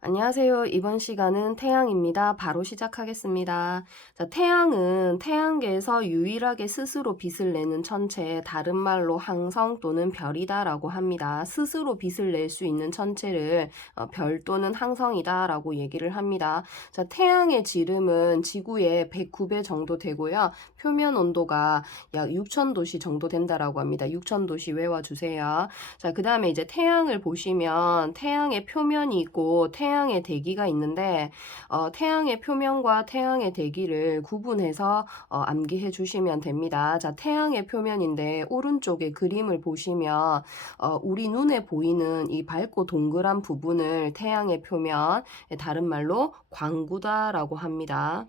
안녕하세요. 이번 시간은 태양입니다. 바로 시작하겠습니다. 자, 태양은 태양계에서 유일하게 스스로 빛을 내는 천체, 다른 말로 항성 또는 별이다라고 합니다. 스스로 빛을 낼 수 있는 천체를 어, 별 또는 항성이다라고 얘기를 합니다. 자, 태양의 지름은 지구의 109배 정도 되고요. 표면 온도가 약 6,000도씨 정도 된다라고 합니다. 6,000도씨 외워주세요. 자, 그 다음에 이제 태양을 보시면 태양의 표면이 있고 태양 의 대기가 있는데 어, 태양의 표면과 태양의 대기를 구분해서 어, 암기해 주시면 됩니다. 자, 태양의 표면인데 오른쪽에 그림을 보시면 어, 우리 눈에 보이는 이 밝고 동그란 부분을 태양의 표면, 다른 말로 광구다라고 합니다.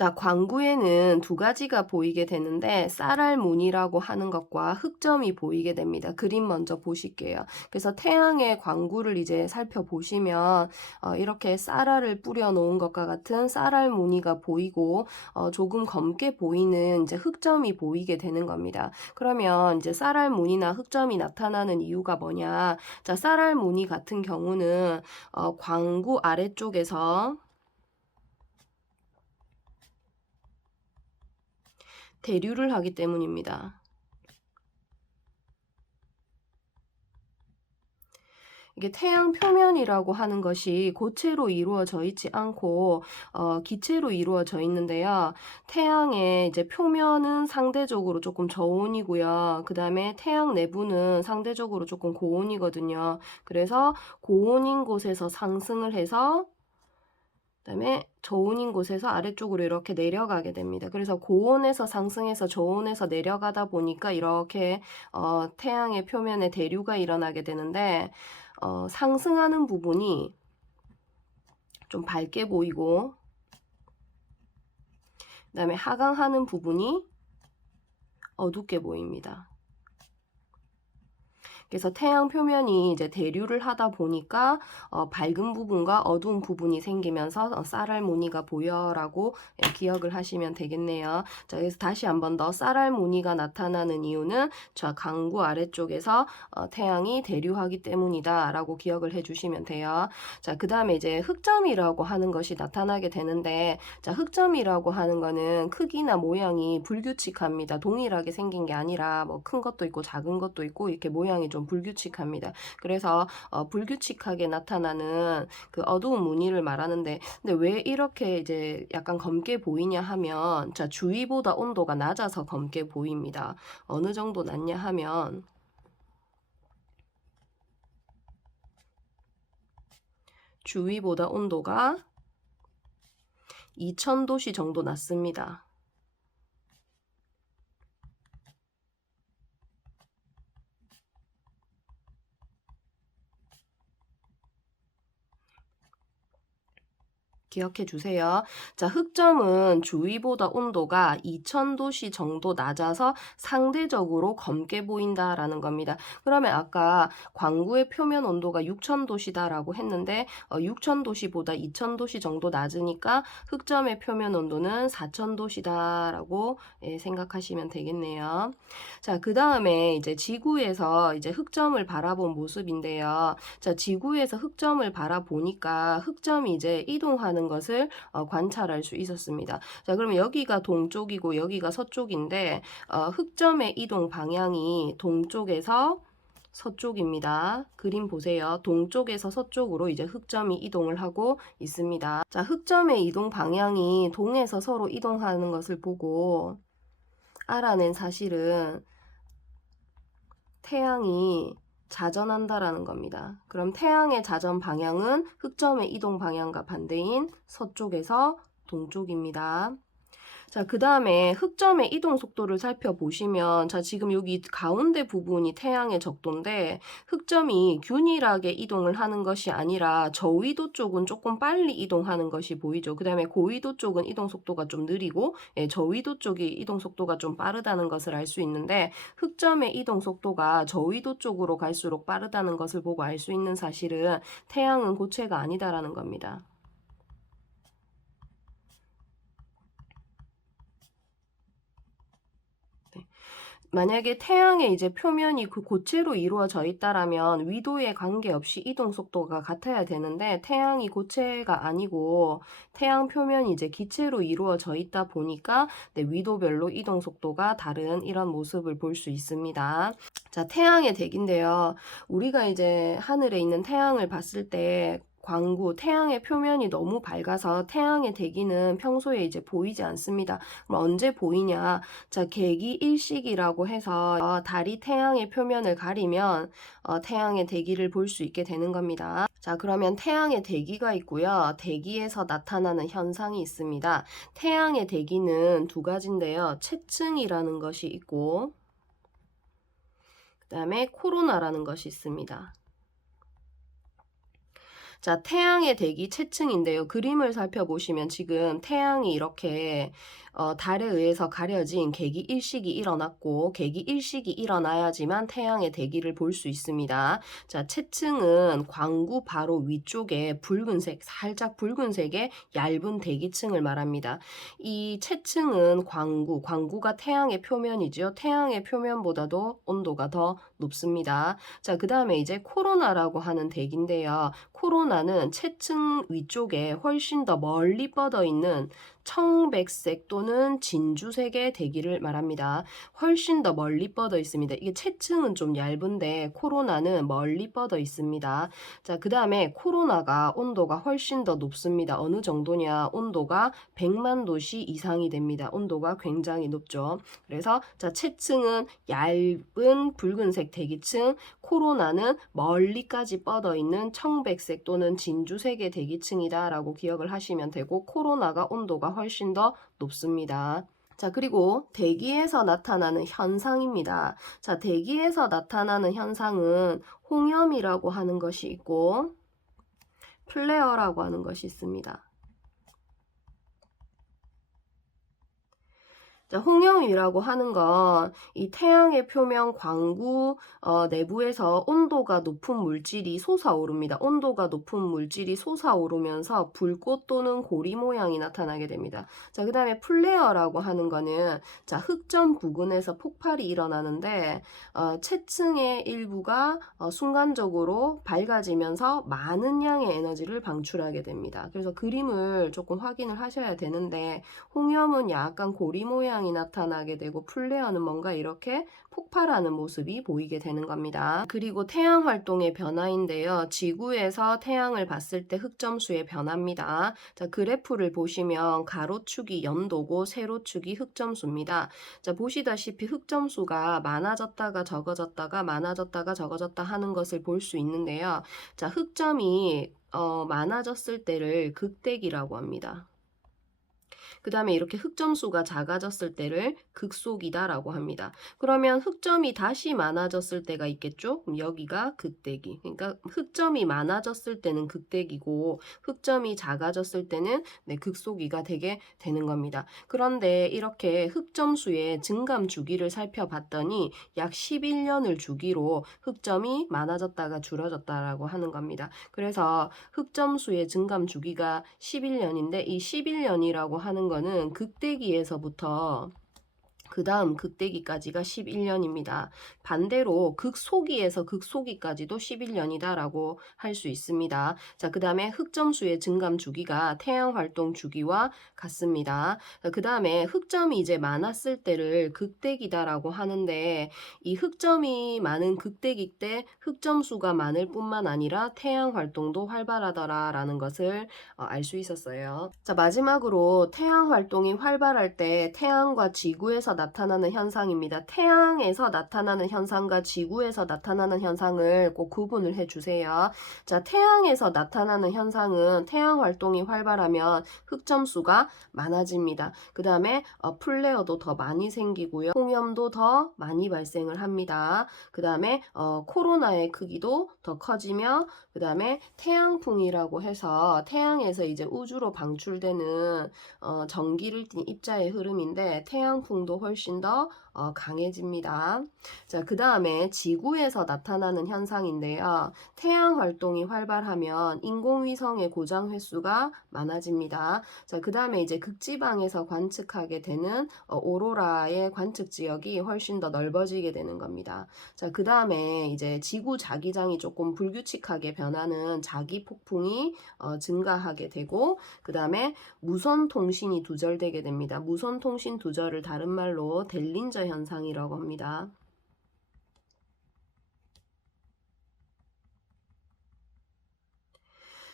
자, 광구에는 두 가지가 보이게 되는데 쌀알 무늬라고 하는 것과 흑점이 보이게 됩니다. 그림 먼저 보실게요. 그래서 태양의 광구를 이제 살펴보시면 어, 이렇게 쌀알을 뿌려 놓은 것과 같은 쌀알 무늬가 보이고 어, 조금 검게 보이는 이제 흑점이 보이게 되는 겁니다. 그러면 이제 쌀알 무늬나 흑점이 나타나는 이유가 뭐냐? 자, 쌀알 무늬 같은 경우는 어, 광구 아래쪽에서 대류를 하기 때문입니다. 이게 태양 표면이라고 하는 것이 고체로 이루어져 있지 않고 어, 기체로 이루어져 있는데요. 태양의 이제 표면은 상대적으로 조금 저온이고요. 그 다음에 태양 내부는 상대적으로 조금 고온이거든요. 그래서 고온인 곳에서 상승을 해서 그다음에 저온인 곳에서 아래쪽으로 이렇게 내려가게 됩니다. 그래서 고온에서 상승해서 저온에서 내려가다 보니까 이렇게 어, 태양의 표면에 대류가 일어나게 되는데 어, 상승하는 부분이 좀 밝게 보이고 그다음에 하강하는 부분이 어둡게 보입니다. 그래서 태양 표면이 이제 대류를 하다 보니까 어, 밝은 부분과 어두운 부분이 생기면서 어, 쌀알 무늬가 보여라고 예, 기억을 하시면 되겠네요. 자, 그래서 다시 한번 더 쌀알 무늬가 나타나는 이유는 저 강구 아래쪽에서 어, 태양이 대류하기 때문이다라고 기억을 해주시면 돼요. 자, 그 다음에 이제 흑점이라고 하는 것이 나타나게 되는데, 자, 흑점이라고 하는 거는 크기나 모양이 불규칙합니다. 동일하게 생긴 게 아니라 뭐 큰 것도 있고 작은 것도 있고 이렇게 모양이 좀 불규칙합니다. 그래서 어, 불규칙하게 나타나는 그 어두운 무늬를 말하는데 근데 왜 이렇게 이제 약간 검게 보이냐 하면 자 주위보다 온도가 낮아서 검게 보입니다. 어느 정도 낮냐 하면 주위보다 온도가 2000도씨 정도 낮습니다. 기억해 주세요. 자, 흑점은 주위보다 온도가 2000도씨 정도 낮아서 상대적으로 검게 보인다라는 겁니다. 그러면 아까 광구의 표면 온도가 6000도씨다라고 했는데 어, 6000도씨보다 2000도씨 정도 낮으니까 흑점의 표면 온도는 4000도씨다라고 예, 생각하시면 되겠네요. 자, 그 다음에 이제 지구에서 이제 흑점을 바라본 모습인데요. 자, 지구에서 흑점을 바라보니까 흑점이 이제 이동하는 하는 것을 어, 관찰할 수 있었습니다. 자, 그러면 여기가 동쪽이고 여기가 서쪽인데 어, 흑점의 이동 방향이 동쪽에서 서쪽입니다. 그림 보세요. 동쪽에서 서쪽으로 이제 흑점이 이동을 하고 있습니다. 자, 흑점의 이동 방향이 동에서 서로 이동하는 것을 보고 알아낸 사실은 태양이 자전한다라는 겁니다. 그럼 태양의 자전 방향은 흑점의 이동 방향과 반대인 서쪽에서 동쪽입니다. 자, 그 다음에 흑점의 이동 속도를 살펴보시면, 자, 지금 여기 가운데 부분이 태양의 적도인데, 흑점이 균일하게 이동을 하는 것이 아니라 저위도 쪽은 조금 빨리 이동하는 것이 보이죠. 그 다음에 고위도 쪽은 이동 속도가 좀 느리고, 예, 저위도 쪽이 이동 속도가 좀 빠르다는 것을 알 수 있는데, 흑점의 이동 속도가 저위도 쪽으로 갈수록 빠르다는 것을 보고 알 수 있는 사실은 태양은 고체가 아니다라는 겁니다. 만약에 태양의 이제 표면이 그 고체로 이루어져 있다라면 위도에 관계없이 이동 속도가 같아야 되는데 태양이 고체가 아니고 태양 표면이 이제 기체로 이루어져 있다 보니까 네, 위도별로 이동 속도가 다른 이런 모습을 볼 수 있습니다. 자, 태양의 대기인데요. 우리가 이제 하늘에 있는 태양을 봤을 때 광구, 태양의 표면이 너무 밝아서 태양의 대기는 평소에 이제 보이지 않습니다. 그럼 언제 보이냐? 자, 개기 일식이라고 해서 어, 달이 태양의 표면을 가리면 어, 태양의 대기를 볼 수 있게 되는 겁니다. 자, 그러면 태양의 대기가 있고요. 대기에서 나타나는 현상이 있습니다. 태양의 대기는 두 가지인데요. 채층이라는 것이 있고, 그 다음에 코로나라는 것이 있습니다. 자, 태양의 대기 채층인데요. 그림을 살펴보시면 지금 태양이 이렇게 어, 달에 의해서 가려진 계기 일식이 일어났고 계기 일식이 일어나야지만 태양의 대기를 볼 수 있습니다. 자, 채층은 광구 바로 위쪽에 붉은색, 살짝 붉은색의 얇은 대기층을 말합니다. 이 채층은 광구, 광구가 태양의 표면이죠. 태양의 표면보다도 온도가 더 높습니다. 자, 그 다음에 이제 코로나라고 하는 대기인데요. 코로나 는 채층 위쪽에 훨씬 더 멀리 뻗어 있는 청백색 또는 진주색의 대기를 말합니다. 훨씬 더 멀리 뻗어 있습니다. 이게 채층은 좀 얇은데 코로나는 멀리 뻗어 있습니다. 자, 그 다음에 코로나가 온도가 훨씬 더 높습니다. 어느 정도냐? 온도가 100만 도씨 이상이 됩니다. 온도가 굉장히 높죠. 그래서 자, 채층은 얇은 붉은색 대기층, 코로나는 멀리까지 뻗어 있는 청백색 또는 진주색의 대기층이다라고 기억을 하시면 되고 코로나가 온도가 훨씬 더 높습니다. 자, 그리고 대기에서 나타나는 현상입니다. 자, 대기에서 나타나는 현상은 홍염이라고 하는 것이 있고 플레어라고 하는 것이 있습니다. 자, 홍염이라고 하는 건 이 태양의 표면 광구 어, 내부에서 온도가 높은 물질이 솟아오릅니다. 온도가 높은 물질이 솟아오르면서 불꽃 또는 고리 모양이 나타나게 됩니다. 자, 그 다음에 플레어라고 하는 거는 자, 흑점 부근에서 폭발이 일어나는데 어, 채층의 일부가 어, 순간적으로 밝아지면서 많은 양의 에너지를 방출하게 됩니다. 그래서 그림을 조금 확인을 하셔야 되는데 홍염은 약간 고리 모양 현상이 나타나게 되고 플레어는 뭔가 이렇게 폭발하는 모습이 보이게 되는 겁니다. 그리고 태양 활동의 변화인데요. 지구에서 태양을 봤을 때 흑점수의 변화입니다. 자, 그래프를 보시면 가로축이 연도고 세로축이 흑점수입니다. 자, 보시다시피 흑점수가 많아졌다가 적어졌다가 많아졌다가 적어졌다 하는 것을 볼 수 있는데요. 자, 흑점이 어, 많아졌을 때를 극대기라고 합니다. 그 다음에 이렇게 흑점수가 작아졌을 때를 극속이다라고 합니다. 그러면 흑점이 다시 많아졌을 때가 있겠죠? 그럼 여기가 극대기. 그러니까 흑점이 많아졌을 때는 극대기고 흑점이 작아졌을 때는 네, 극속이가 되게 되는 겁니다. 그런데 이렇게 흑점수의 증감 주기를 살펴봤더니 약 11년을 주기로 흑점이 많아졌다가 줄어졌다라고 하는 겁니다. 그래서 흑점수의 증감 주기가 11년인데 이 11년이라고 하는 거는 극대기에서부터 그 다음 극대기까지가 11년입니다. 반대로 극소기에서 극소기까지도 11년이다라고 할 수 있습니다. 자, 그 다음에 흑점수의 증감 주기가 태양 활동 주기와 같습니다. 그 다음에 흑점이 이제 많았을 때를 극대기다라고 하는데 이 흑점이 많은 극대기 때 흑점수가 많을 뿐만 아니라 태양 활동도 활발하더라라는 것을 어, 알수 있었어요. 자, 마지막으로 태양 활동이 활발할 때 태양과 지구에서 나타나는 현상입니다. 태양에서 나타나는 현상과 지구에서 나타나는 현상을 꼭 구분을 해 주세요. 자, 태양에서 나타나는 현상은 태양 활동이 활발하면 흑점수가 많아집니다. 그 다음에 어, 플레어도 더 많이 생기고요. 홍염도 더 많이 발생을 합니다. 그 다음에 어, 코로나의 크기도 더 커지며 그 다음에 태양풍이라고 해서 태양에서 이제 우주로 방출되는 어, 전기를 띤 입자의 흐름인데 태양풍도 훨씬 더 어, 강해집니다. 자, 그 다음에 지구에서 나타나는 현상인데요. 태양 활동이 활발하면 인공위성의 고장 횟수가 많아집니다. 자, 그 다음에 이제 극지방에서 관측하게 되는 어, 오로라의 관측 지역이 훨씬 더 넓어지게 되는 겁니다. 자, 그 다음에 이제 지구 자기장이 조금 불규칙하게 변하는 자기 폭풍이 어, 증가하게 되고, 그 다음에 무선 통신이 두절되게 됩니다. 무선 통신 두절을 다른 말로 델린저 현상이라고 합니다.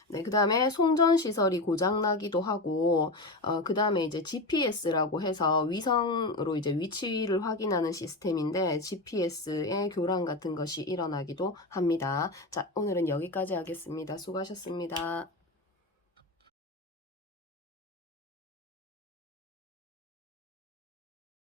네, 그 다음에 송전 시설이 고장나기도 하고, 어, 그 다음에 이제 GPS라고 해서 위성으로 이제 위치를 확인하는 시스템인데, GPS의 교란 같은 것이 일어나기도 합니다. 자, 오늘은 여기까지 하겠습니다. 수고하셨습니다.